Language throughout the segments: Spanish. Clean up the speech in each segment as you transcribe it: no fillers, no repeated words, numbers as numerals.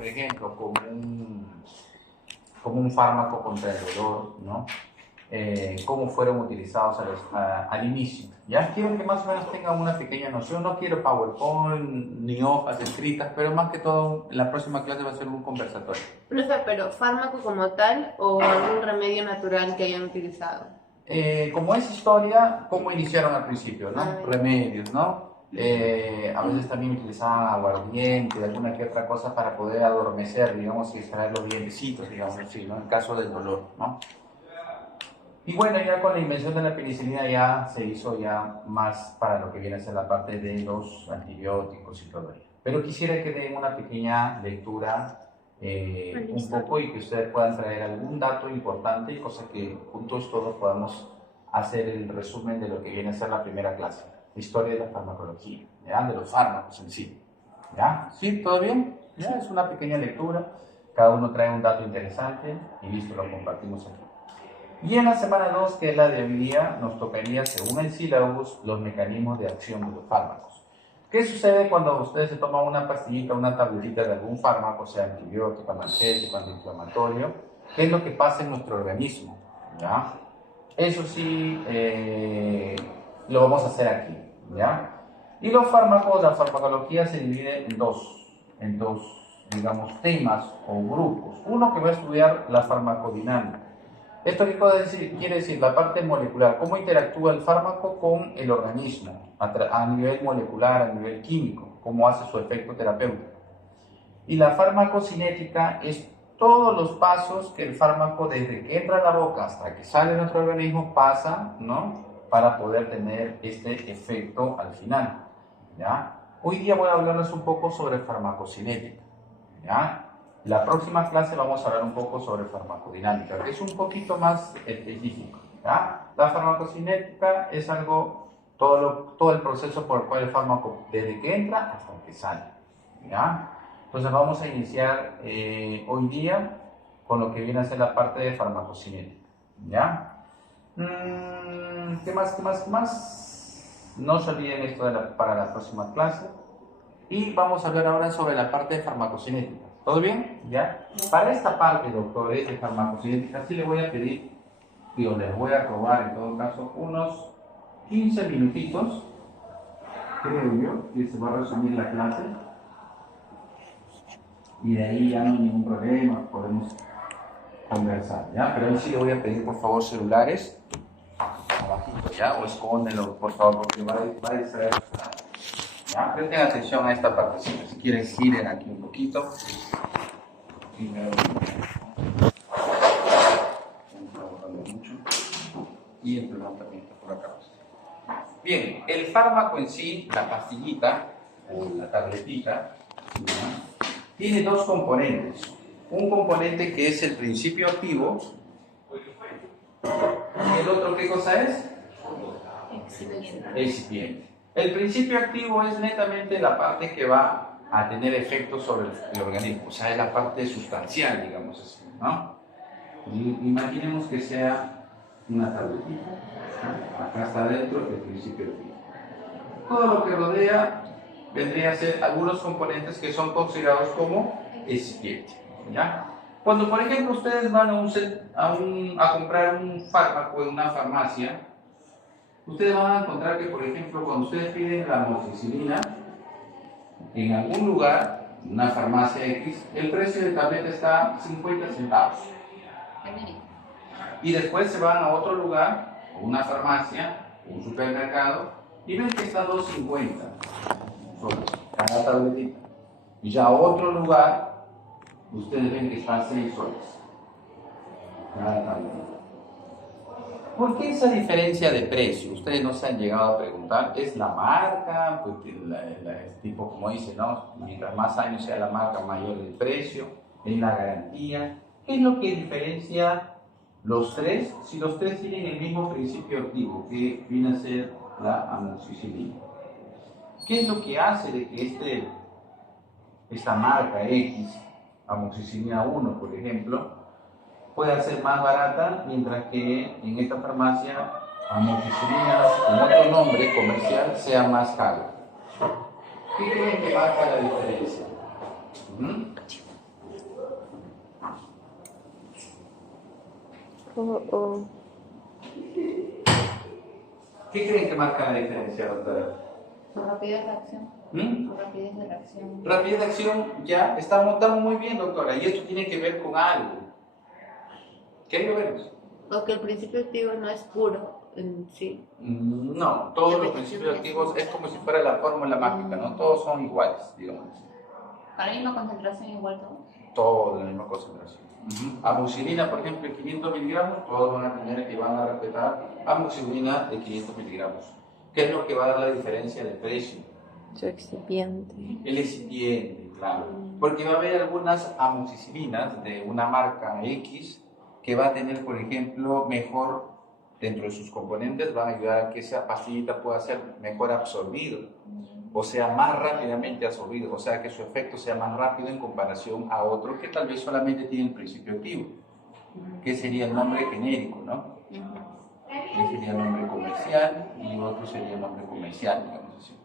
por ejemplo, como un fármaco contra el dolor, ¿no? Cómo fueron utilizados al inicio. Ya quiero que más o menos tengan una pequeña noción. No quiero PowerPoint ni hojas escritas, pero más que todo, la próxima clase va a ser un conversatorio. Profe, pero ¿fármaco como tal o algún remedio natural que hayan utilizado? Como es historia, cómo iniciaron al principio, ¿no? Ah, Remedios, ¿no? A veces también utilizaban aguardiente, alguna que otra cosa para poder adormecer, digamos, y extraer los dientecitos, digamos así, ¿no? En caso del dolor, ¿no? Y bueno, ya con la invención de la penicilina ya se hizo ya más para lo que viene a ser la parte de los antibióticos y todo ello. Pero quisiera que den una pequeña lectura un poco y que ustedes puedan traer algún dato importante y cosa que juntos todos podamos hacer el resumen de lo que viene a ser la primera clase, historia de la farmacología, ¿ya? De los fármacos en sí. ¿Ya? ¿Sí? ¿Todo bien? ¿Ya? Es una pequeña lectura, cada uno trae un dato interesante y listo, lo compartimos aquí. Y en la semana 2, que es la de hoy día, nos tocaría, según el sílabus, los mecanismos de acción de los fármacos. ¿Qué sucede cuando ustedes se toman una pastillita, una tabletita de algún fármaco, sea antibiótico, analgésico, antiinflamatorio? ¿Qué es lo que pasa en nuestro organismo? ¿Ya? Eso sí, lo vamos a hacer aquí. ¿Ya? Y los fármacos, la farmacología se divide en dos, digamos, temas o grupos. Uno que va a estudiar la farmacodinámica. ¿Esto qué quiere decir? La parte molecular, cómo interactúa el fármaco con el organismo a nivel molecular, a nivel químico, cómo hace su efecto terapéutico. Y la farmacocinética es todos los pasos que el fármaco, desde que entra a la boca hasta que sale de nuestro organismo, pasa, ¿no? Para poder tener este efecto al final, ¿ya? Hoy día voy a hablarles un poco sobre farmacocinética, ¿ya? La próxima clase vamos a hablar un poco sobre farmacodinámica, que es un poquito más específico, ¿ya? La farmacocinética es todo el proceso por el cual el fármaco, desde que entra hasta que sale, ¿ya? Entonces vamos a iniciar hoy día con lo que viene a ser la parte de farmacocinética, ¿ya? ¿Qué más? No se olviden esto para la próxima clase. Y vamos a hablar ahora sobre la parte de farmacocinética. ¿Todo bien? ¿Ya? Para esta parte, doctores, de farmacocinética, sí les voy a pedir, o les voy a robar en todo caso, unos 15 minutitos, creo yo, que se va a resumir la clase. Y de ahí ya no hay ningún problema, podemos conversar, ¿ya? Pero hoy sí le voy a pedir, por favor, celulares, abajito, ¿ya? O escóndenlo, por favor, porque va a distraer. ¿Ya? Presten atención a esta partecita. Si quieren, giren aquí un poquito. Y el pulmón también está por acá. Bien, el fármaco en sí, la pastillita o la tabletita, ¿ya? Tiene dos componentes. Un componente que es el principio activo. ¿Y el otro qué cosa es? Excipiente. El principio activo es netamente la parte que va a tener efectos sobre el organismo, o sea, es la parte sustancial, digamos así, ¿no? Y imaginemos que sea una tabletita, ¿no? Acá está dentro el principio activo. Todo lo que rodea vendría a ser algunos componentes que son considerados como excipiente, ¿ya? Cuando, por ejemplo, ustedes van a comprar un fármaco en una farmacia, ustedes van a encontrar que, por ejemplo, cuando ustedes piden la amoxicilina, en algún lugar, una farmacia X, el precio de tableta está 50 centavos. Y después se van a otro lugar, una farmacia, un supermercado, y ven que está 2.50 cada tabletita. Y ya a otro lugar, ustedes ven que está 6 soles cada tabletita. ¿Por qué esa diferencia de precio? Ustedes no se han llegado a preguntar. ¿Es la marca? Porque tipo como dice, ¿no? Mientras más años sea la marca, mayor el precio. ¿Es la garantía? ¿Qué es lo que diferencia los tres? Si los tres tienen el mismo principio activo, que viene a ser la amoxicilina. ¿Qué es lo que hace de que esta marca X, amoxicilina 1, por ejemplo, pueda ser más barata, mientras que en esta farmacia amoxicilina con otro nombre comercial sea más caro? ¿Qué creen que marca la diferencia? Oh, oh. ¿Qué creen que marca la diferencia, doctora? Rapidez de acción. ¿Mm? Rapidez de reacción. Rapidez de acción, ya, estamos muy bien, doctora, y esto tiene que ver con algo. ¿Qué lo vemos? O que el principio activo no es puro en sí. No, todos los principios activos es como si fuera la fórmula mágica, ¿no? Todos son iguales, digamos. Para misma concentración igual todo. Todo de la misma concentración. Amoxicilina, por ejemplo, de 500 miligramos, todos van a tener y van a respetar amoxicilina de 500 miligramos. ¿Qué es lo que va a dar la diferencia de precio? Su excipiente. El excipiente, claro. Porque va a haber algunas amoxicilinas de una marca X que va a tener, por ejemplo, mejor, dentro de sus componentes, van a ayudar a que esa pastillita pueda ser mejor absorbido, o sea, más rápidamente absorbido, o sea, que su efecto sea más rápido en comparación a otro que tal vez solamente tiene el principio activo, que sería el nombre genérico, ¿no? Que sería el nombre comercial y otro sería el nombre comercial, digamos así.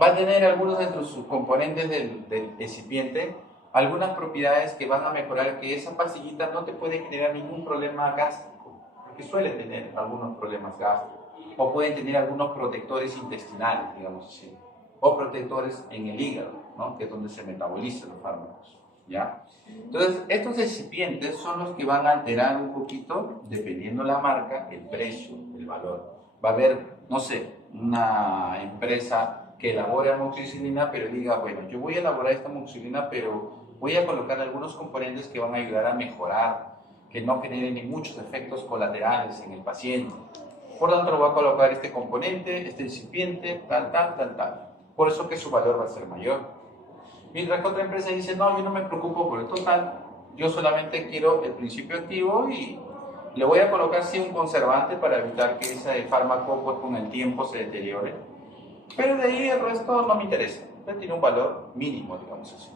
Va a tener algunos de sus componentes del excipiente algunas propiedades que van a mejorar que esa pastillita no te puede generar ningún problema gástrico, porque suele tener algunos problemas gástricos, o pueden tener algunos protectores intestinales, digamos así, o protectores en el hígado, ¿no? Que es donde se metabolizan los fármacos, ¿ya? Entonces, estos excipientes son los que van a alterar un poquito, dependiendo la marca, el precio, el valor. Va a haber, no sé, una empresa que elabore amoxicilina, pero diga, bueno, yo voy a elaborar esta amoxicilina, pero voy a colocar algunos componentes que van a ayudar a mejorar, que no generen ni muchos efectos colaterales en el paciente. Por lo tanto, voy a colocar este componente, este excipiente, tal. Por eso que su valor va a ser mayor. Mientras que otra empresa dice, no, yo no me preocupo por el total, yo solamente quiero el principio activo y le voy a colocar sí un conservante para evitar que ese fármaco pues, con el tiempo se deteriore. Pero de ahí el resto no me interesa. Tiene un valor mínimo, digamos así.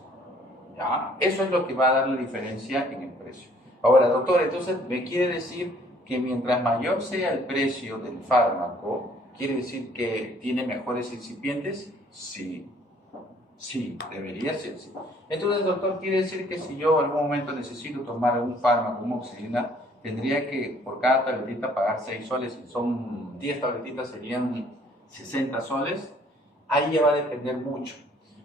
¿Ya? Eso es lo que va a dar la diferencia en el precio. Ahora, doctor, entonces me quiere decir que mientras mayor sea el precio del fármaco, ¿quiere decir que tiene mejores excipientes? Sí. Sí, debería ser, sí. Entonces, doctor, quiere decir que si yo en algún momento necesito tomar un fármaco, una oxidina, tendría que por cada tabletita pagar 6 soles, si son 10 tabletitas serían 60 soles. Ahí ya va a depender mucho.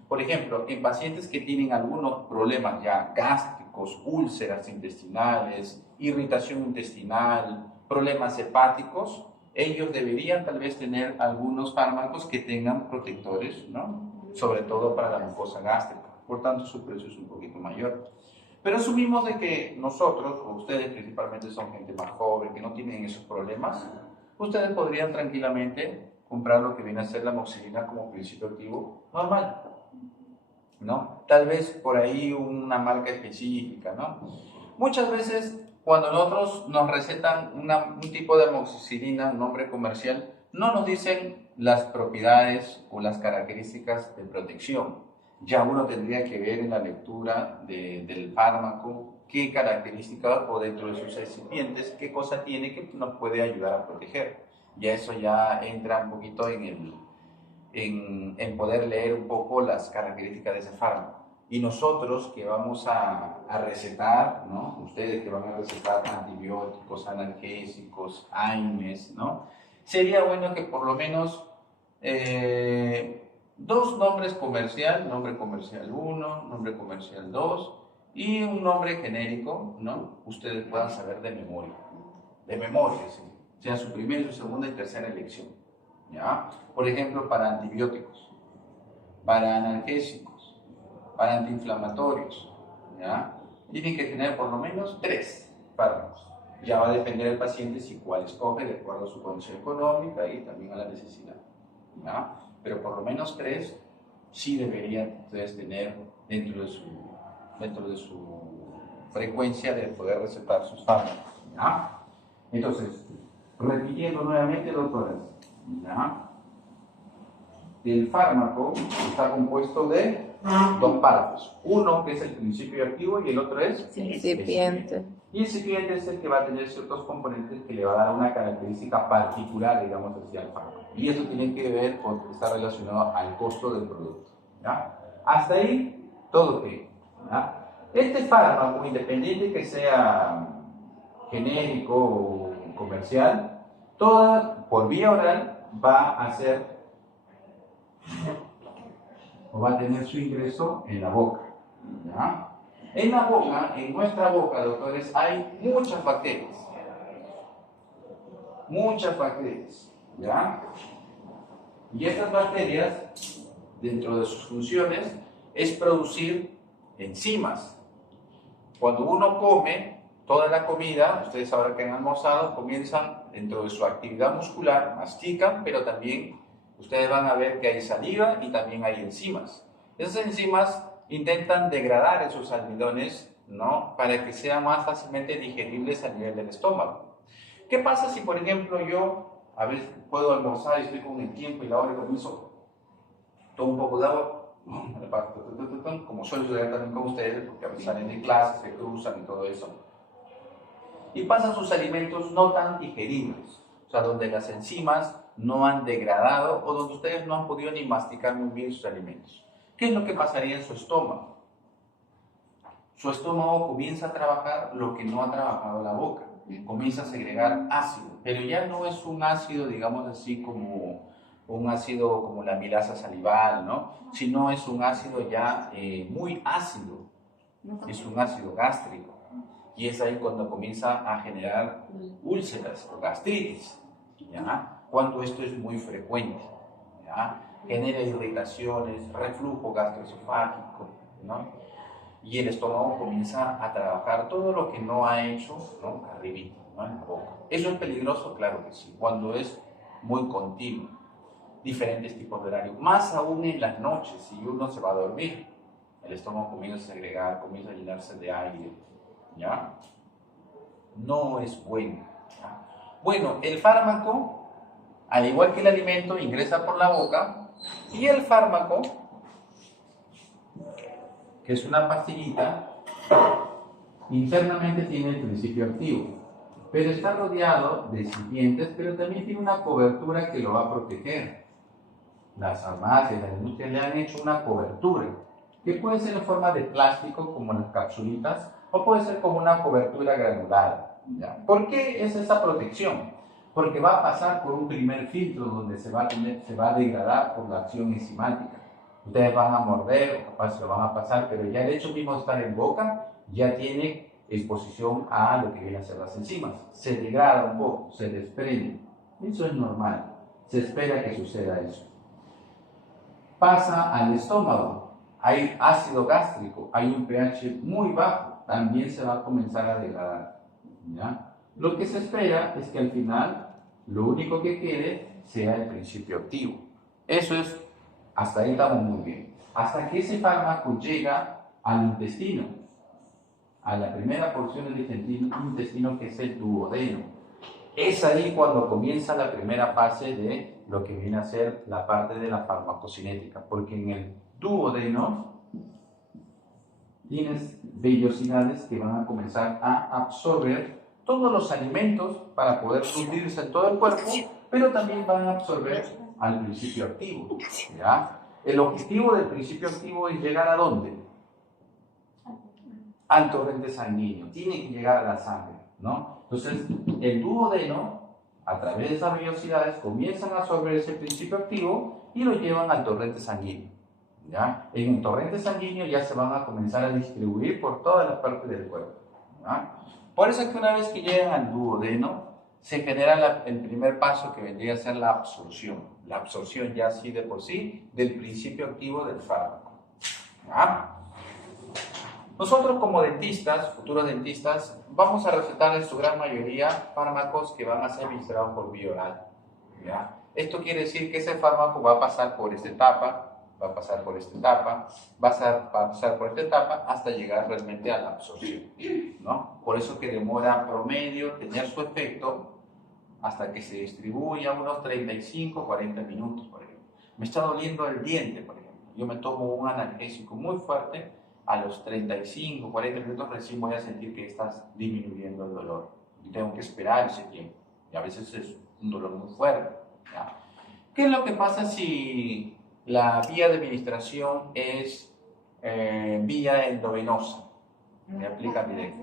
Por ejemplo, en pacientes que tienen algunos problemas ya gástricos, úlceras intestinales, irritación intestinal, problemas hepáticos, ellos deberían tal vez tener algunos fármacos que tengan protectores, ¿no? Sobre todo para la mucosa gástrica. Por tanto, su precio es un poquito mayor. Pero asumimos de que nosotros, o ustedes principalmente son gente más joven, que no tienen esos problemas, ustedes podrían tranquilamente comprar lo que viene a ser la amoxicilina como principio activo normal, ¿no? Tal vez por ahí una marca específica, ¿no? Muchas veces cuando nosotros nos recetan un tipo de amoxicilina, un nombre comercial, no nos dicen las propiedades o las características de protección. Ya uno tendría que ver en la lectura del fármaco qué características o dentro de sus excipientes, qué cosa tiene que nos puede ayudar a proteger. Ya eso ya entra un poquito en poder leer un poco las características de ese fármaco. Y nosotros que vamos a recetar, ¿no? Ustedes que van a recetar antibióticos, analgésicos, AINES, ¿no? Sería bueno que por lo menos 2 nombres comercial, nombre comercial 1, nombre comercial 2 y un nombre genérico, ¿no? Ustedes puedan saber de memoria, ¿sí? Sea su primera, su segunda y tercera elección, ¿ya? Por ejemplo, para antibióticos, para analgésicos, para antiinflamatorios, ¿ya? Tienen que tener por lo menos 3 fármacos. Ya va a depender del paciente si cuál escoge de acuerdo a su condición económica y también a la necesidad, ¿ya? Pero por lo menos 3 sí deberían ustedes tener dentro de su frecuencia de poder recetar sus fármacos, ¿ya? Entonces, repitiendo nuevamente, doctores, ¿ya? El fármaco está compuesto de 2 párrafos. Uno que es el principio activo y el otro es Excipiente. y el excipiente es el que va a tener ciertos componentes que le va a dar una característica particular, digamos así, al fármaco. Y esto tiene que ver con que está relacionado al costo del producto, ¿ya? Hasta ahí, todo bien, ¿ya? Este fármaco, independiente que sea genérico o comercial, toda por vía oral va a ser o va a tener su ingreso en la boca. ¿Ya? En la boca, en nuestra boca, doctores, hay muchas bacterias. Muchas bacterias. ¿Ya? Y estas bacterias, dentro de sus funciones, es producir enzimas. Cuando uno come, toda la comida, ustedes ahora que han almorzado, comienzan dentro de su actividad muscular, mastican, pero también ustedes van a ver que hay saliva y también hay enzimas. Esas enzimas intentan degradar esos almidones, ¿no? Para que sean más fácilmente digeribles a nivel del estómago. ¿Qué pasa si, por ejemplo, yo a veces puedo almorzar y estoy con el tiempo y la hora y comienzo, tomo un poco de agua, como suele suceder también con ustedes, porque a veces salen de clases, se cruzan y todo eso, y pasan sus alimentos no tan digeribles, o sea, donde las enzimas no han degradado o donde ustedes no han podido ni masticar muy bien sus alimentos? ¿Qué es lo que pasaría en su estómago? Su estómago comienza a trabajar lo que no ha trabajado la boca, comienza a segregar ácido, pero ya no es un ácido, digamos así, como un ácido como la amilasa salival, ¿no? Sino es un ácido ya muy ácido, es un ácido gástrico, y es ahí cuando comienza a generar úlceras o gastritis, ¿ya? Cuando esto es muy frecuente, ¿ya? Genera irritaciones, reflujo gastroesofágico, ¿no? Y el estómago comienza a trabajar todo lo que no ha hecho, ¿no? Arribita, ¿no? En la boca. ¿Eso es peligroso? Claro que sí, cuando es muy continuo. Diferentes tipos de horario, más aún en las noches, si uno se va a dormir, el estómago comienza a segregar, comienza a llenarse de aire, ¿ya? No es bueno, ¿ya? Bueno, el fármaco, al igual que el alimento, ingresa por la boca, y el fármaco, que es una pastillita, internamente tiene el principio activo, pero está rodeado de recipientes, pero también tiene una cobertura que lo va a proteger. Las farmacias, la industria le han hecho una cobertura, que puede ser en forma de plástico, como las capsulitas, o puede ser como una cobertura granulada, ¿ya? ¿Por qué es esa protección? Porque va a pasar por un primer filtro donde se va a degradar por la acción enzimática. Ustedes van a morder, o capaz se lo van a pasar, pero ya el hecho mismo de estar en boca ya tiene exposición a lo que vienen a ser las enzimas. Se degrada un poco, se desprende. Eso es normal. Se espera que suceda eso. Pasa al estómago. Hay ácido gástrico, hay un pH muy bajo, también se va a comenzar a degradar, ¿ya? Lo que se espera es que al final lo único que quede sea el principio activo. Eso es, hasta ahí estamos muy bien. Hasta que ese fármaco llega al intestino, a la primera porción del intestino, que es el duodeno. Es ahí cuando comienza la primera fase de lo que viene a ser la parte de la farmacocinética, porque en el duodeno tienes vellosidades que van a comenzar a absorber todos los alimentos para poder nutrirse en todo el cuerpo, pero también van a absorber al principio activo, ¿ya? El objetivo del principio activo es llegar ¿a dónde? Al torrente sanguíneo, tiene que llegar a la sangre, ¿no? Entonces, el duodeno, a través de esas vellosidades, comienzan a absorber ese principio activo y lo llevan al torrente sanguíneo, ¿ya? En el torrente sanguíneo ya se van a comenzar a distribuir por todas las partes del cuerpo, ¿ya? Por eso es que una vez que llegan al duodeno, se genera el primer paso, que vendría a ser la absorción. La absorción ya así de por sí del principio activo del fármaco, ¿ya? Nosotros como dentistas, futuros dentistas, vamos a recetar en su gran mayoría fármacos que van a ser administrados por vía oral, ¿ya? Esto quiere decir que ese fármaco va a pasar por esta etapa, va a pasar por esta etapa, va a pasar por esta etapa hasta llegar realmente a la absorción, ¿no? Por eso que demora promedio tener su efecto hasta que se distribuya unos 35, 40 minutos, por ejemplo. Me está doliendo el diente, por ejemplo. Yo me tomo un analgésico muy fuerte, a los 35, 40 minutos recién voy a sentir que estás disminuyendo el dolor. Y tengo que esperar ese tiempo. Y a veces es un dolor muy fuerte, ¿ya? ¿Qué es lo que pasa si la vía de administración es vía endovenosa? Me aplica directo.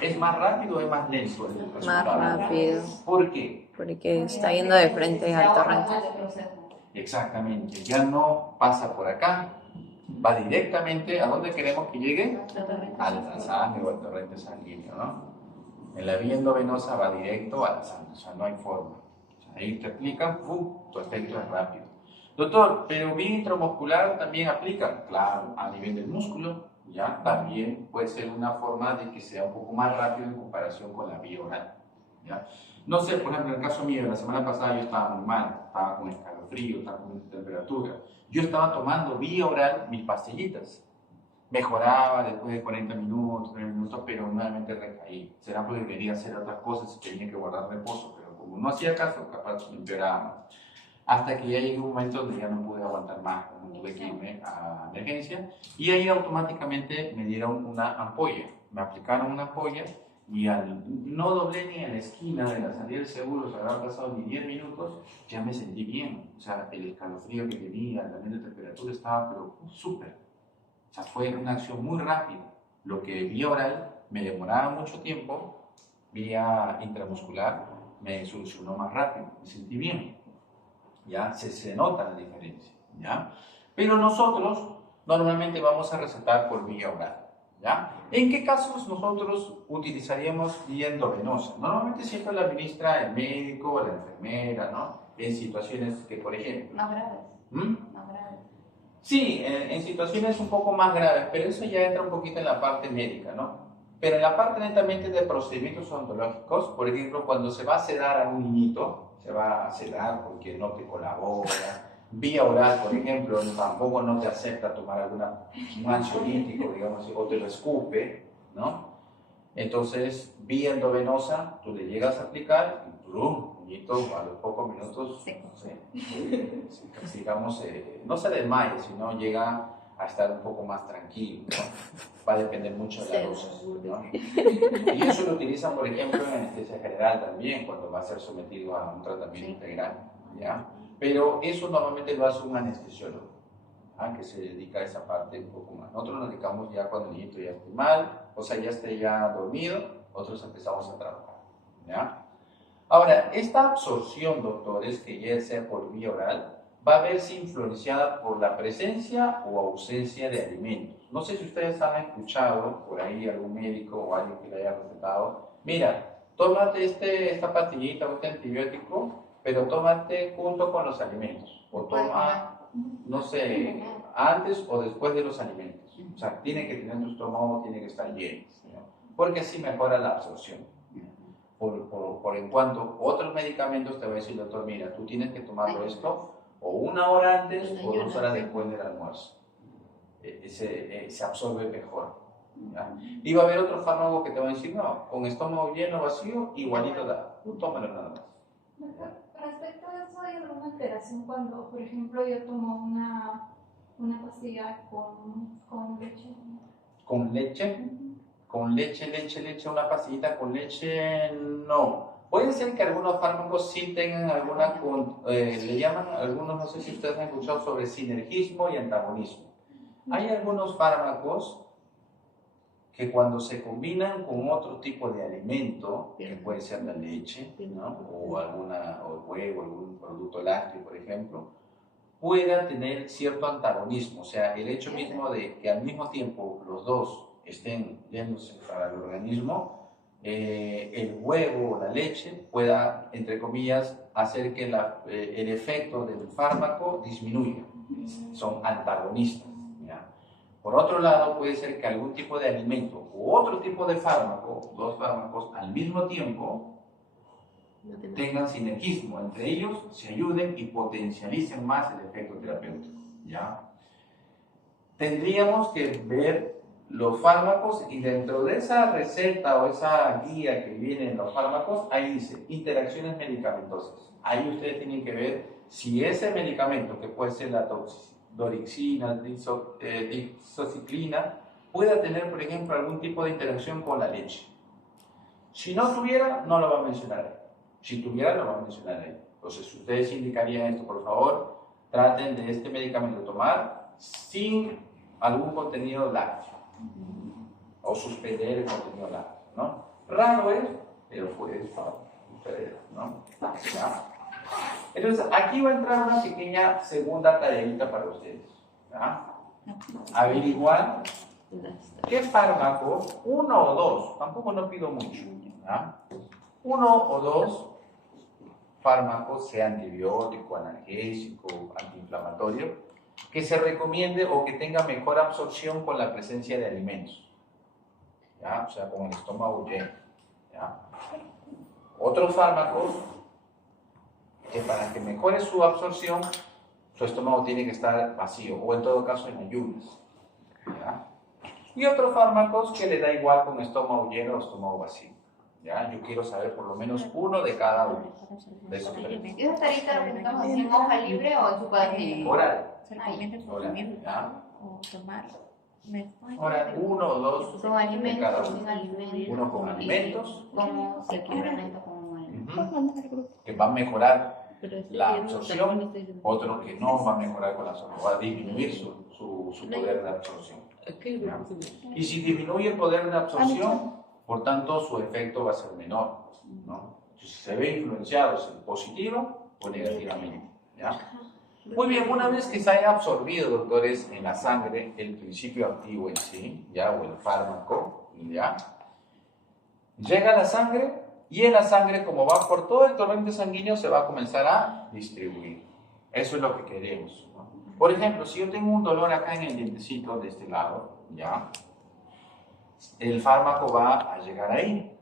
¿Es más rápido o es más lento el Más resultado? rápido, ¿Por qué? porque está yendo de frente al torrente. Exactamente, ya no pasa por acá, va directamente a donde queremos que llegue, a la sangre o al torrente sanguíneo, ¿no? En la vía endovenosa va directo a la sangre, o sea, no hay forma. O sea, ahí te aplican, ¡pum!, tu efecto es rápido. Doctor, pero vía intramuscular también aplica, claro, a nivel del músculo, ya también puede ser una forma de que sea un poco más rápido en comparación con la vía oral, ¿ya? No sé, por ejemplo, en el caso mío, la semana pasada yo estaba muy mal, estaba con escalofrío, estaba con temperatura. Yo estaba tomando vía oral mis pastillitas. Mejoraba después de 40 minutos, 30 minutos, pero nuevamente recaí. Será porque quería hacer otras cosas y tenía que guardar reposo, pero como no hacía caso, capaz me empeoraba más. Hasta que ya llegó un momento donde ya no pude aguantar más, tuve que irme a emergencia y ahí automáticamente me dieron una ampolla. Me aplicaron una ampolla y no doblé ni en la esquina de la salida del seguro, se habrán pasado ni 10 minutos, ya me sentí bien. O sea, el escalofrío que tenía, el aumento de temperatura estaba pero súper. O sea, fue una acción muy rápida. Lo que vía oral me demoraba mucho tiempo, vía intramuscular me solucionó más rápido, me sentí bien. ¿Ya? Se nota la diferencia, ¿ya? Pero nosotros normalmente vamos a recetar por vía oral, ¿ya? ¿En qué casos nosotros utilizaríamos vía endovenosa? Normalmente siempre la administra el médico o la enfermera, ¿no? En situaciones que, por ejemplo... Más graves. ¿Mm? Más graves. Sí, en situaciones un poco más graves, pero eso ya entra un poquito en la parte médica, ¿no? Pero en la parte netamente de procedimientos odontológicos, por ejemplo, cuando se va a sedar a un niñito, se va a sedar porque no te colabora, vía oral, por ejemplo, tampoco no te acepta tomar un ansiolítico, digamos, o te lo escupe, ¿no? Entonces, vía endovenosa, tú le llegas a aplicar y ¡prum! Niñito a los pocos minutos, no sé, digamos, no se desmaya, sino llega a estar un poco más tranquilo, ¿no? Va a depender mucho de la dosis, ¿no? Y eso lo utilizan, por ejemplo, en anestesia general también, cuando va a ser sometido a un tratamiento integral, ¿ya? Pero eso normalmente lo hace un anestesiólogo, ¿ah? Que se dedica a esa parte un poco más. Nosotros nos dedicamos ya cuando el niñito ya esté mal, o sea, ya esté ya dormido, nosotros empezamos a trabajar, ¿ya? Ahora, esta absorción, doctores, que ya sea por vía oral, va a verse influenciada por la presencia o ausencia de alimentos. No sé si ustedes han escuchado por ahí algún médico o alguien que le haya recetado, mira, tómate esta pastillita o este antibiótico, pero tómate junto con los alimentos, o toma, no sé, antes o después de los alimentos. O sea, tiene que tener tu estómago, tiene que estar lleno, ¿no? Porque así mejora la absorción. Por en cuanto otros medicamentos te va a decir el doctor, mira, tú tienes que tomarlo esto o una hora antes o 2 horas después del almuerzo. Se absorbe mejor, ¿ya? Y va a haber otro fármaco que te va a decir, no, con estómago lleno, vacío, igualito da, tú tómalo nada más. Respecto a eso, ¿hay alguna alteración cuando, por ejemplo, yo tomo una pastilla con leche? ¿Con leche? Con leche, una pastillita con leche, no. Puede ser que algunos fármacos sí tengan alguna, le llaman algunos, no sé si ustedes han escuchado sobre sinergismo y antagonismo. Hay algunos fármacos que cuando se combinan con otro tipo de alimento, que puede ser la leche, ¿no? O el huevo, algún producto lácteo, por ejemplo, pueda tener cierto antagonismo. O sea, el hecho mismo de que al mismo tiempo los dos estén yéndose para el organismo, el huevo o la leche pueda, entre comillas, hacer que el efecto del fármaco disminuya. Son antagonistas, ¿ya? Por otro lado, puede ser que algún tipo de alimento u otro tipo de fármaco, dos fármacos al mismo tiempo, tengan sinergismo entre ellos, se ayuden y potencialicen más el efecto terapéutico, ¿ya? Tendríamos que ver los fármacos y dentro de esa receta o esa guía que viene en los fármacos, ahí dice interacciones medicamentosas. Ahí ustedes tienen que ver si ese medicamento, que puede ser la dorixina, dixociclina, pueda tener, por ejemplo, algún tipo de interacción con la leche. Si no tuviera, no lo va a mencionar ahí. Si tuviera, lo va a mencionar ahí. Entonces, ustedes indicarían esto, por favor, traten de este medicamento tomar sin algún contenido lácteo o suspender el contenido lácteo. ¿no? Raro es, pero puede suceder, ¿no? ¿Ya? Entonces, aquí va a entrar una pequeña segunda tareita para ustedes. ¿Ya? Averiguar qué fármaco, uno o dos, tampoco no pido mucho, ¿ya? Uno o dos fármacos, sea antibiótico, analgésico, antiinflamatorio, que se recomiende o que tenga mejor absorción con la presencia de alimentos, ¿ya? O sea, con el estómago lleno, ¿ya? Otros fármacos que para que mejore su absorción, su estómago tiene que estar vacío, o en todo caso en ayunas, ¿ya? Y otros fármacos que le da igual con estómago lleno o estómago vacío, ¿ya? Yo quiero saber por lo menos uno de cada uno de esos tres. ¿Y esa tarita lo presentamos así en hoja libre o en su cuadernillo? Oral, Se recomienda oral, consumir ¿ya? o tomar. Oral, uno o dos Con de alimentos, cada sin uno. alimentos. Uno con alimentos, Como se complementa con un alimento. ujú, que va a mejorar la absorción, otro que no va a mejorar con la absorción, va a disminuir su poder de absorción, ¿ya? Y si disminuye el poder de absorción, por tanto su efecto va a ser menor, ¿no? Entonces, se ve influenciado en positivo o negativamente, ¿ya? Muy bien, una vez que se haya absorbido, doctores, en la sangre el principio activo en sí, ¿ya? O el fármaco, ¿ya? Llega a la sangre y en la sangre, como va por todo el torrente sanguíneo, se va a comenzar a distribuir. Eso es lo que queremos, ¿no? Por ejemplo, si yo tengo un dolor acá en el dientecito de este lado, ¿ya? El fármaco va a llegar ahí.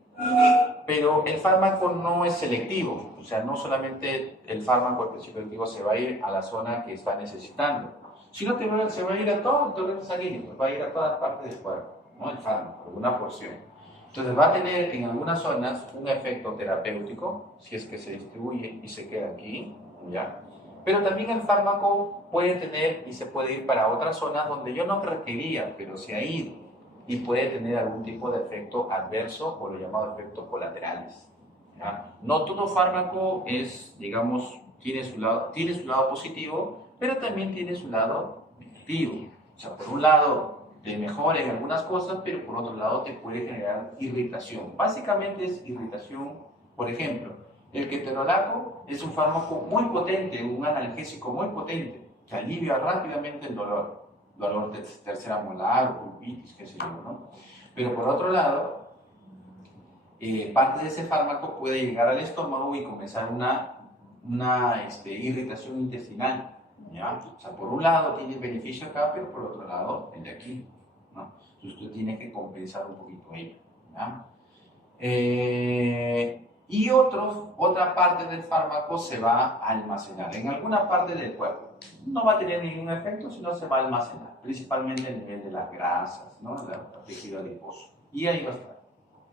Pero el fármaco no es selectivo, o sea, no solamente el fármaco, el principio activo, se va a ir a la zona que está necesitando, sino que se va a ir a todo el torrente sanguíneo, va a ir a todas partes del cuerpo, ¿no? El fármaco, alguna porción. Entonces va a tener en algunas zonas un efecto terapéutico, si es que se distribuye y se queda aquí, ¿ya? Pero también el fármaco puede tener y se puede ir para otras zonas donde yo no requería, pero se ha ido. Y puede tener algún tipo de efecto adverso o lo llamado efectos colaterales, ¿ya? No todo fármaco es, digamos, tiene su lado positivo, pero también tiene su lado negativo. O sea, por un lado te mejora en algunas cosas, pero por otro lado te puede generar irritación. Básicamente es irritación. Por ejemplo, el ketorolaco es un fármaco muy potente, un analgésico muy potente, que alivia rápidamente el dolor de tercera molar o pulpitis, qué sé yo, ¿no? Pero por otro lado, parte de ese fármaco puede llegar al estómago y comenzar una irritación intestinal, ¿ya? O sea, por un lado tiene beneficio acá, pero por otro lado el de aquí, ¿no? Entonces usted tiene que compensar un poquito ahí, ¿ya? Y otra parte del fármaco se va a almacenar en alguna parte del cuerpo. No va a tener ningún efecto, sino se va a almacenar, principalmente a nivel de las grasas, ¿no? El tejido adiposo. Y ahí va a estar,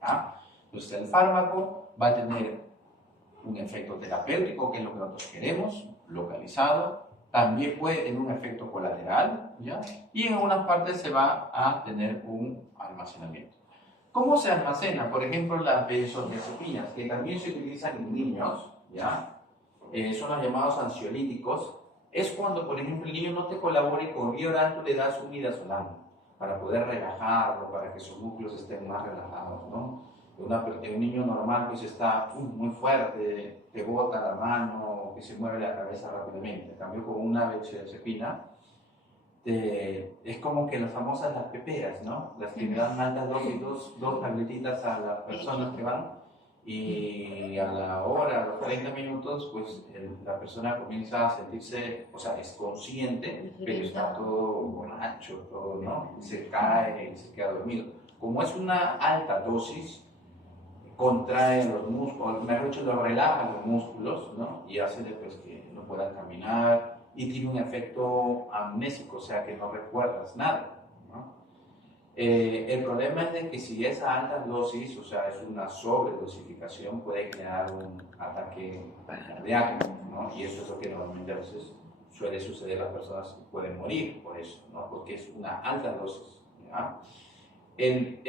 ¿ya? Entonces el fármaco va a tener un efecto terapéutico, que es lo que nosotros queremos, localizado. También puede tener un efecto colateral, ¿ya? Y en algunas partes se va a tener un almacenamiento. ¿Cómo se almacena? Por ejemplo, las benzodiazepinas, que también se utilizan en niños, ¿ya? Son los llamados ansiolíticos. Es cuando, por ejemplo, el niño no te colabora y con vía oral tú le das un midazolam para poder relajarlo, para que sus músculos estén más relajados, ¿no? Un niño normal pues está muy fuerte, te bota la mano, que se mueve la cabeza rápidamente. En cambio, con una benzodiazepina, es como que las famosas las pepeas, ¿no? Las que le dan altas dosis, dos tabletitas a las personas que van, y a la hora, a los 30 minutos, pues la persona comienza a sentirse, o sea, es consciente, pero está todo borracho, todo, ¿no? Se cae y se queda dormido. Como es una alta dosis, contrae los músculos, mejor dicho, lo relaja los músculos, ¿no? Y hace pues, que no puedan caminar, y tiene un efecto amnésico, o sea que no recuerdas nada, ¿no? El problema es de que si es a alta dosis, o sea, es una sobredosificación, puede generar un ataque cardíaco, ¿no? Y eso es lo que normalmente a veces suele suceder, las personas pueden morir por eso, ¿no? Porque es una alta dosis, ¿ya?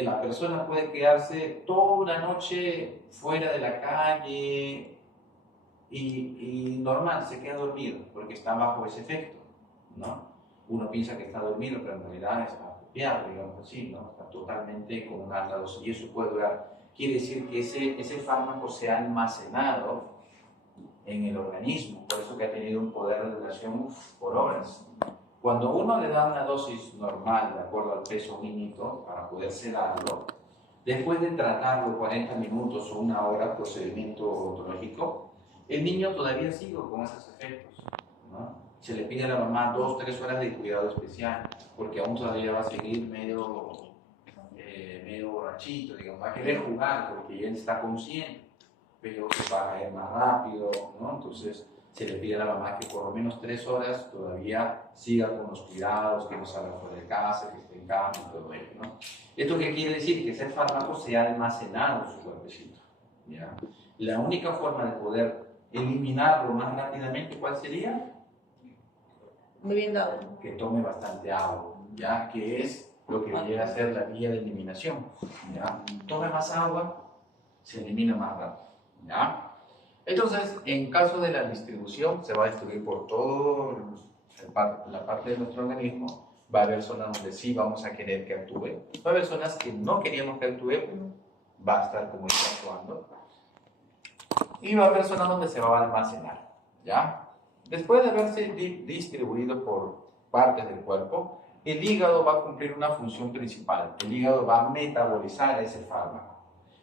La persona puede quedarse toda una noche fuera de la calle, y normal, se queda dormido porque está bajo ese efecto, ¿no? Uno piensa que está dormido, pero en realidad está limpiar, digamos así, ¿no? Está totalmente con una alta dosis y eso puede durar. Quiere decir que ese fármaco se ha almacenado en el organismo, por eso que ha tenido un poder de duración por horas. Cuando uno le da una dosis normal, de acuerdo al peso mínimo, para poder sedarlo, después de tratarlo 40 minutos o una hora, procedimiento odontológico, el niño todavía sigue con esos efectos, ¿no? Se le pide a la mamá 2-3 horas de cuidado especial, porque aún todavía va a seguir medio borrachito, digamos, va a querer jugar porque ya está consciente, pero va a ir más rápido, ¿no? Entonces se le pide a la mamá que por lo menos 3 horas todavía siga con los cuidados, que no salga fuera de casa, que esté en cama y todo ello, ¿no? ¿Esto qué quiere decir? Que ese fármaco se ha almacenado en su cuerpecito, ¿ya? La única forma de poder eliminarlo más rápidamente, ¿cuál sería? Bebiendo agua. Que tome bastante agua, ¿ya? Que es lo que debería ser la vía de eliminación, ¿ya? Tome más agua, se elimina más rápido, ¿ya? Entonces, en caso de la distribución, se va a distribuir por toda la parte de nuestro organismo. Va a haber zonas donde sí vamos a querer que actúe, va a haber zonas que no queríamos que actúe, pero va a estar como está actuando. Y va a haber zonas donde se va a almacenar, ¿ya? Después de haberse distribuido por partes del cuerpo, el hígado va a cumplir una función principal. El hígado va a metabolizar ese fármaco.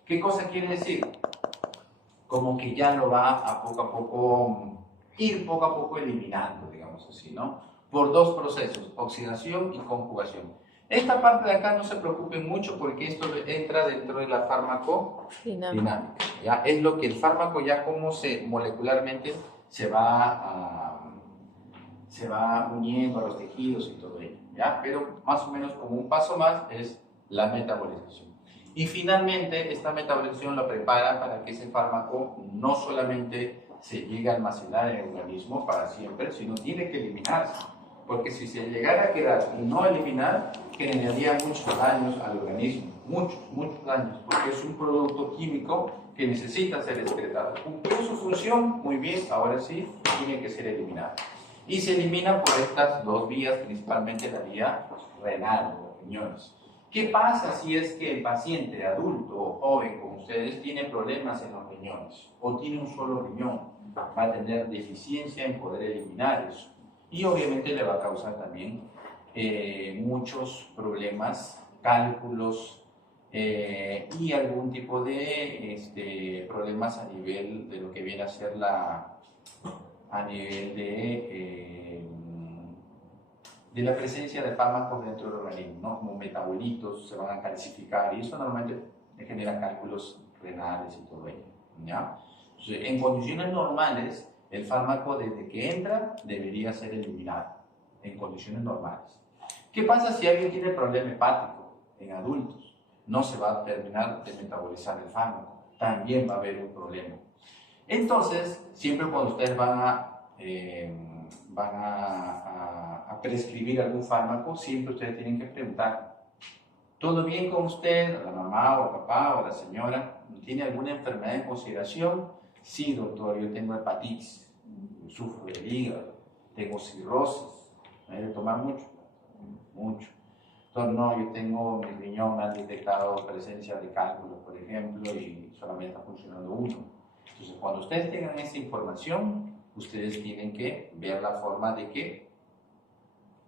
¿Qué cosa quiere decir? Como que ya lo va a poco a poco eliminando, digamos así, ¿no? Por dos procesos, oxidación y conjugación. Esta parte de acá no se preocupen mucho porque esto entra dentro de la farmacodinámica, ¿ya? Es lo que el fármaco ya como molecularmente se va uniendo a los tejidos y todo ello, ¿ya? Pero más o menos como un paso más es la metabolización. Y finalmente esta metabolización lo prepara para que ese fármaco no solamente se llegue a almacenar en el organismo para siempre, sino tiene que eliminarse. Porque si se llegara a quedar y no eliminar, generaría muchos daños al organismo, muchos daños, porque es un producto químico que necesita ser excretado. Cumplió su función, muy bien, ahora sí, tiene que ser eliminado. Y se elimina por estas dos vías, principalmente la vía renal, los riñones. ¿Qué pasa si es que el paciente adulto o joven como ustedes tiene problemas en los riñones o tiene un solo riñón? Va a tener deficiencia en poder eliminar eso. Y obviamente le va a causar también muchos problemas, cálculos y algún tipo de problemas a nivel de lo que viene a ser a nivel de la presencia de fármacos dentro del organismo, ¿no? Como metabolitos, se van a calcificar y eso normalmente genera cálculos renales y todo ello, ¿ya? Entonces, en condiciones normales, el fármaco desde que entra debería ser eliminado, en condiciones normales. ¿Qué pasa si alguien tiene problema hepático en adultos? No se va a terminar de metabolizar el fármaco, también va a haber un problema. Entonces, siempre cuando ustedes van a prescribir algún fármaco, siempre ustedes tienen que preguntar, ¿todo bien con usted, la mamá o el papá o la señora? ¿Tiene alguna enfermedad en consideración? Sí, doctor, yo tengo hepatitis, sufro del hígado, tengo cirrosis, ¿me debe tomar mucho? Mucho. Doctor, no, yo tengo mi riñón, me han detectado presencia de cálculos, por ejemplo, y solamente está funcionando uno. Entonces, cuando ustedes tengan esta información, ustedes tienen que ver la forma de que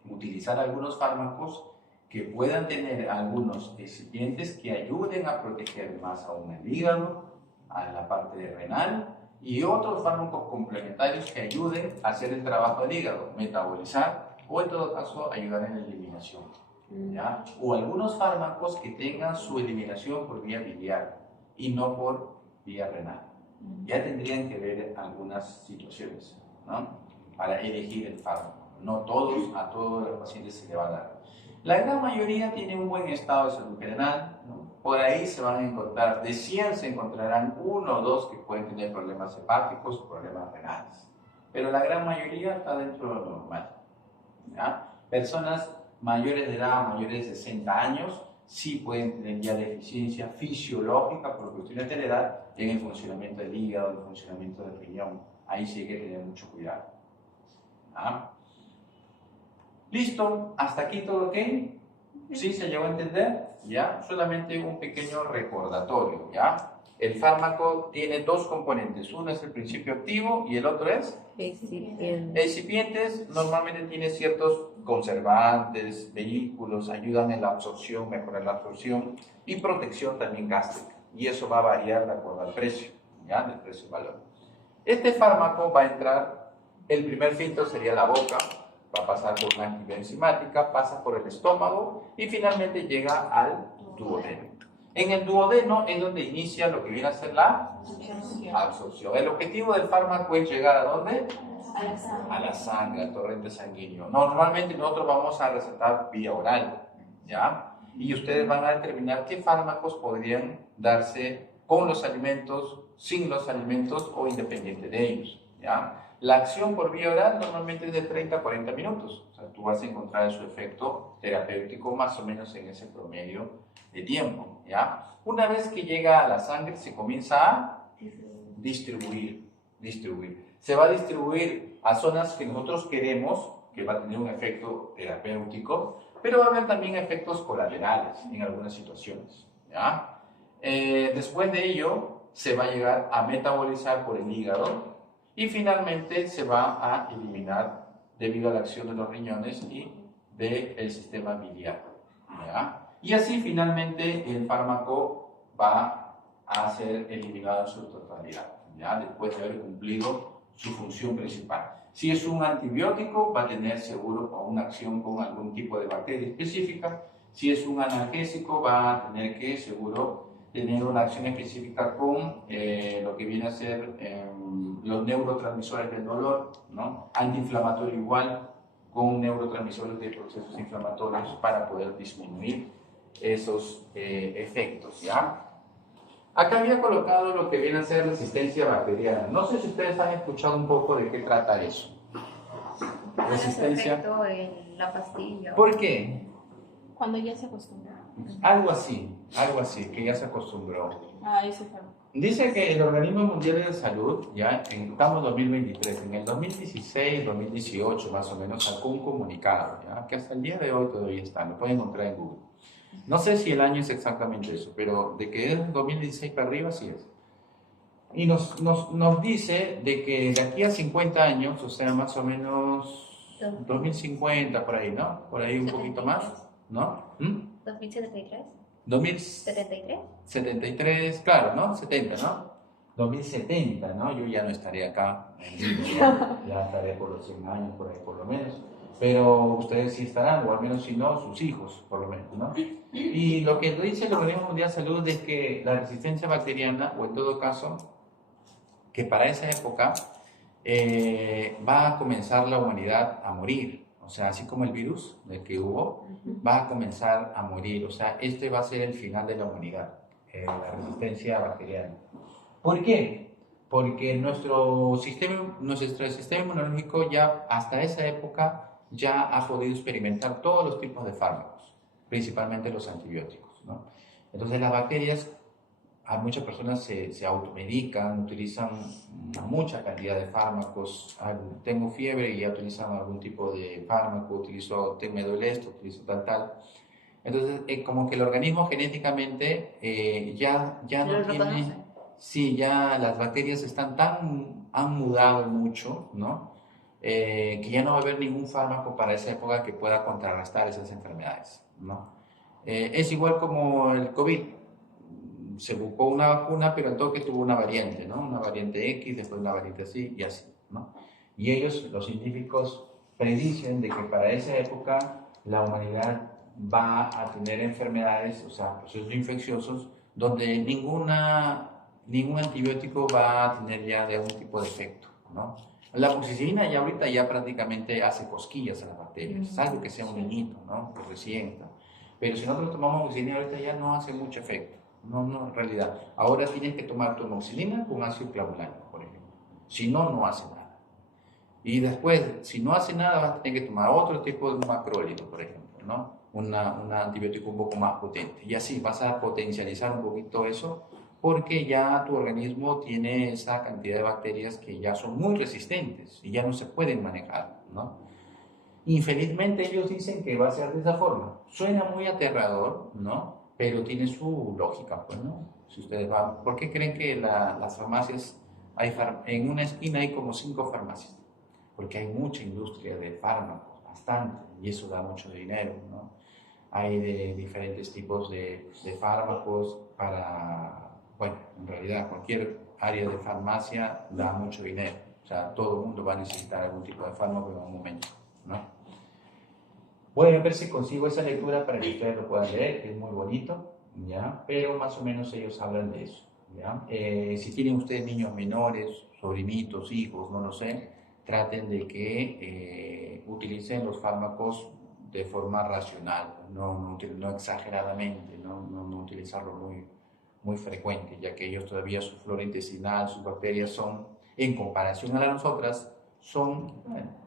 utilizar algunos fármacos que puedan tener algunos excipientes que ayuden a proteger más aún el hígado, a la parte renal, y otros fármacos complementarios que ayuden a hacer el trabajo del hígado, metabolizar o en todo caso ayudar en la eliminación, ¿ya? O algunos fármacos que tengan su eliminación por vía biliar y no por vía renal. Ya tendrían que ver algunas situaciones, ¿no? Para elegir el fármaco. No a todos los pacientes se le va a dar. La gran mayoría tiene un buen estado de salud renal, ¿no? Por ahí se van a encontrar, de 100 se encontrarán 1 o 2 que pueden tener problemas hepáticos o problemas renales. Pero la gran mayoría está dentro de lo normal, ¿ya? Personas mayores de edad, mayores de 60 años, sí pueden tener ya deficiencia fisiológica por cuestiones de la edad en el funcionamiento del hígado, en el funcionamiento del riñón. Ahí sí hay que tener mucho cuidado, ¿ah? ¿Listo? ¿Hasta aquí todo ok? ¿Sí se llegó a entender? ¿Ya? Solamente un pequeño recordatorio, ¿ya? El fármaco tiene dos componentes, uno es el principio activo y el otro es excipientes. Normalmente tiene ciertos conservantes, vehículos, ayudan en la absorción, mejoran la absorción y protección también gástrica. Y eso va a variar de acuerdo al precio, ¿ya? Del precio y valor. Este fármaco va a entrar, el primer filtro sería la boca, va a pasar por una actividad enzimática, pasa por el estómago y finalmente llega al duodeno. En el duodeno es donde inicia lo que viene a ser la absorción. El objetivo del fármaco es llegar a ¿dónde? A la sangre, al torrente sanguíneo. Normalmente nosotros vamos a recetar vía oral, ¿ya? Y ustedes van a determinar qué fármacos podrían darse con los alimentos, sin los alimentos o independiente de ellos, ¿ya? La acción por vía oral normalmente es de 30 a 40 minutos. O sea, tú vas a encontrar su efecto terapéutico más o menos en ese promedio de tiempo, ¿ya? Una vez que llega a la sangre se comienza a distribuir. Se va a distribuir a zonas que nosotros queremos, que va a tener un efecto terapéutico, pero va a haber también efectos colaterales en algunas situaciones, ¿ya? Después de ello, se va a llegar a metabolizar por el hígado y finalmente se va a eliminar debido a la acción de los riñones y del sistema biliar, ¿ya? Y así finalmente el fármaco va a ser eliminado en su totalidad, ¿ya? Después de haber cumplido su función principal. Si es un antibiótico, va a tener seguro una acción con algún tipo de bacteria específica. Si es un analgésico, va a tener que seguro tener una acción específica con lo que viene a ser los neurotransmisores del dolor, ¿no? Antiinflamatorio igual, con neurotransmisores de procesos inflamatorios para poder disminuir esos efectos, ¿ya? Acá había colocado lo que viene a ser resistencia bacteriana. No sé si ustedes han escuchado un poco de qué trata eso. Resistencia. En la pastilla. ¿Por qué? Cuando ya se acostumbra. Algo así, que ya se acostumbró. Eso fue. Dice que el Organismo Mundial de Salud, ya estamos en 2023, en el 2016, 2018 más o menos, sacó un comunicado, ¿ya? Que hasta el día de hoy todavía está, lo pueden encontrar en Google. No sé si el año es exactamente eso, pero de que es 2016 para arriba, sí es. Y nos dice de que de aquí a 50 años, o sea, más o menos 2050, por ahí, ¿no? Por ahí un poquito más, ¿no? ¿2073? 2073. 73, claro, ¿no? 70, ¿no? 2070, ¿no? Yo ya no estaré acá, ya estaré por los 100 años, por ahí por lo menos. Pero ustedes sí estarán, o al menos si no, sus hijos, por lo menos, ¿no? Y lo que dice el Organismo Mundial de Salud es que la resistencia bacteriana, o en todo caso, que para esa época va a comenzar la humanidad a morir. O sea, así como el virus del que hubo, va a comenzar a morir. O sea, este va a ser el final de la humanidad, la resistencia bacteriana. ¿Por qué? Porque nuestro sistema inmunológico ya hasta esa época ya ha podido experimentar todos los tipos de fármacos, principalmente los antibióticos, ¿no? Entonces las bacterias, a muchas personas se automedican, utilizan mucha cantidad de fármacos. Tengo fiebre y ya utilizan algún tipo de fármaco, me duele esto, utilizo tal. Entonces, como que el organismo genéticamente ya no tiene... Sí, ya las bacterias han mudado mucho, ¿no? Que ya no va a haber ningún fármaco para esa época que pueda contrarrestar esas enfermedades, ¿no? Es igual como el COVID. Se buscó una vacuna, pero al toque tuvo una variante, ¿no? Una variante X, después una variante así y así, ¿no? Y ellos, los científicos, predicen de que para esa época la humanidad va a tener enfermedades, o sea, procesos infecciosos, donde ningún antibiótico va a tener ya de algún tipo de efecto, ¿no? La amoxicilina ya ahorita ya prácticamente hace cosquillas a las bacterias, salvo que sea un niñito, ¿no? Que resienta. Pero si nosotros tomamos amoxicilina ahorita ya no hace mucho efecto. No, en realidad. Ahora tienes que tomar tu amoxicilina con ácido clavulánico, por ejemplo. Si no, no hace nada. Y después, si no hace nada, vas a tener que tomar otro tipo de macrólido, por ejemplo, ¿no? Un antibiótico un poco más potente. Y así vas a potencializar un poquito eso, porque ya tu organismo tiene esa cantidad de bacterias que ya son muy resistentes y ya no se pueden manejar, ¿no? Infelizmente ellos dicen que va a ser de esa forma. Suena muy aterrador, ¿no? Pero tiene su lógica, pues, ¿no? Si ustedes van, ¿por qué creen que las farmacias, en una esquina hay como 5 farmacias? Porque hay mucha industria de fármacos, bastante, y eso da mucho dinero, ¿no? Hay de diferentes tipos de fármacos para, bueno, en realidad cualquier área de farmacia da mucho dinero. O sea, todo el mundo va a necesitar algún tipo de fármaco en algún momento, ¿no? Voy a ver si consigo esa lectura para que ustedes lo puedan leer, que es muy bonito, ¿ya? Pero más o menos ellos hablan de eso, ¿ya? Si tienen ustedes niños menores, sobrinitos, hijos, no lo sé, traten de que utilicen los fármacos de forma racional, no exageradamente, no utilizarlo muy frecuente, ya que ellos todavía su flora intestinal, sus bacterias son, en comparación a las nosotras,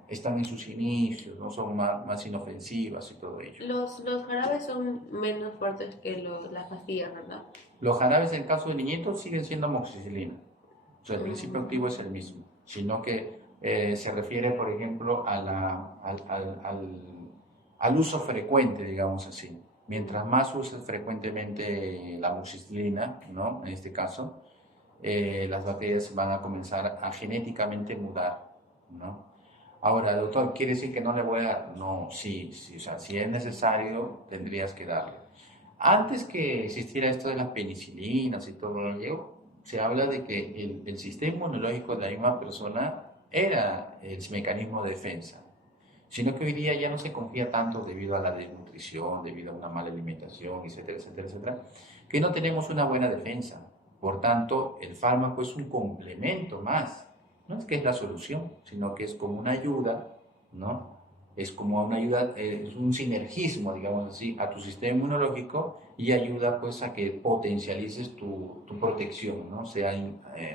están en sus inicios, no son más inofensivas y todo ello. Los jarabes son menos fuertes que las pastillas, ¿verdad? Los jarabes en caso de niñitos siguen siendo amoxicilina, o sea, el principio activo es el mismo, sino que se refiere, por ejemplo, al uso frecuente, digamos así. Mientras más uses frecuentemente la amoxicilina, ¿no? En este caso, las bacterias van a comenzar a genéticamente mudar, ¿no? Ahora, doctor, ¿quiere decir que no le voy a dar? No, sí, o sea, si es necesario, tendrías que darle. Antes que existiera esto de las penicilinas y todo ello, se habla de que el sistema inmunológico de la misma persona era el mecanismo de defensa, sino que hoy día ya no se confía tanto debido a la desnutrición, debido a una mala alimentación, etcétera, etcétera, etcétera, que no tenemos una buena defensa. Por tanto, el fármaco es un complemento más. No es que es la solución, sino que es como una ayuda, ¿no? Es como una ayuda, es un sinergismo, digamos así, a tu sistema inmunológico y ayuda pues a que potencialices tu protección, ¿no? Sea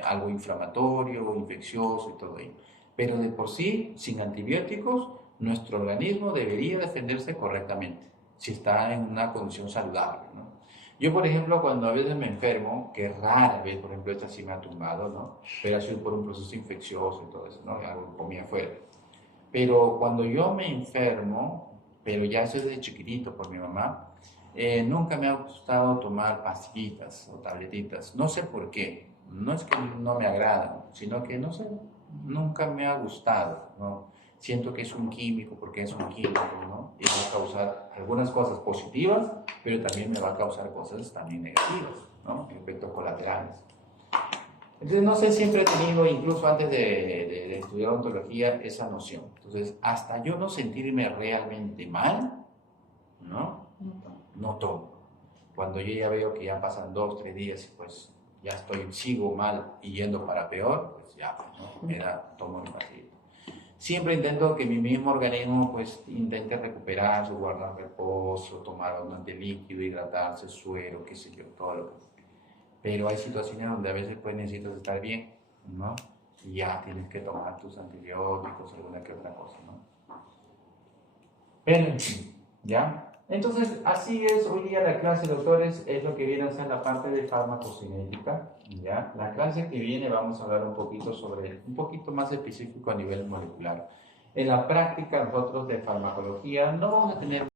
algo inflamatorio, infeccioso y todo ello. Pero de por sí, sin antibióticos, nuestro organismo debería defenderse correctamente, si está en una condición saludable, ¿no? Yo, por ejemplo, cuando a veces me enfermo, que rara vez, por ejemplo, esta sí me ha tumbado, ¿no? Pero ha sido por un proceso infeccioso y todo eso, ¿no? Algo comía afuera. Pero cuando yo me enfermo, pero ya eso es de chiquitito por mi mamá, nunca me ha gustado tomar pastillitas o tabletitas. No sé por qué. No es que no me agradan, sino que, no sé, nunca me ha gustado, ¿no? Siento que es un químico porque es un químico, ¿no? Y va a causar algunas cosas positivas, pero también me va a causar cosas también negativas, ¿no? Efectos colaterales. Entonces, no sé, siempre he tenido, incluso antes de estudiar odontología, esa noción. Entonces, hasta yo no sentirme realmente mal, ¿no? No tomo. Cuando yo ya veo que ya pasan 2, 3 días y pues ya sigo mal y yendo para peor, pues ya, ¿no? Tomo mi pastilla. Siempre intento que mi mismo organismo pues intente recuperarse, guardar reposo, tomar abundante líquido, hidratarse, suero, qué sé yo, todo lo que... Pero hay situaciones donde a veces pues necesitas estar bien, ¿no? Y ya tienes que tomar tus antibióticos, alguna que otra cosa, ¿no? Pero en fin, ¿ya? Entonces, así es hoy día la clase, doctores, es lo que viene a ser la parte de farmacocinética, ¿ya? La clase que viene vamos a hablar un poquito más específico a nivel molecular. En la práctica, nosotros de farmacología no vamos a tener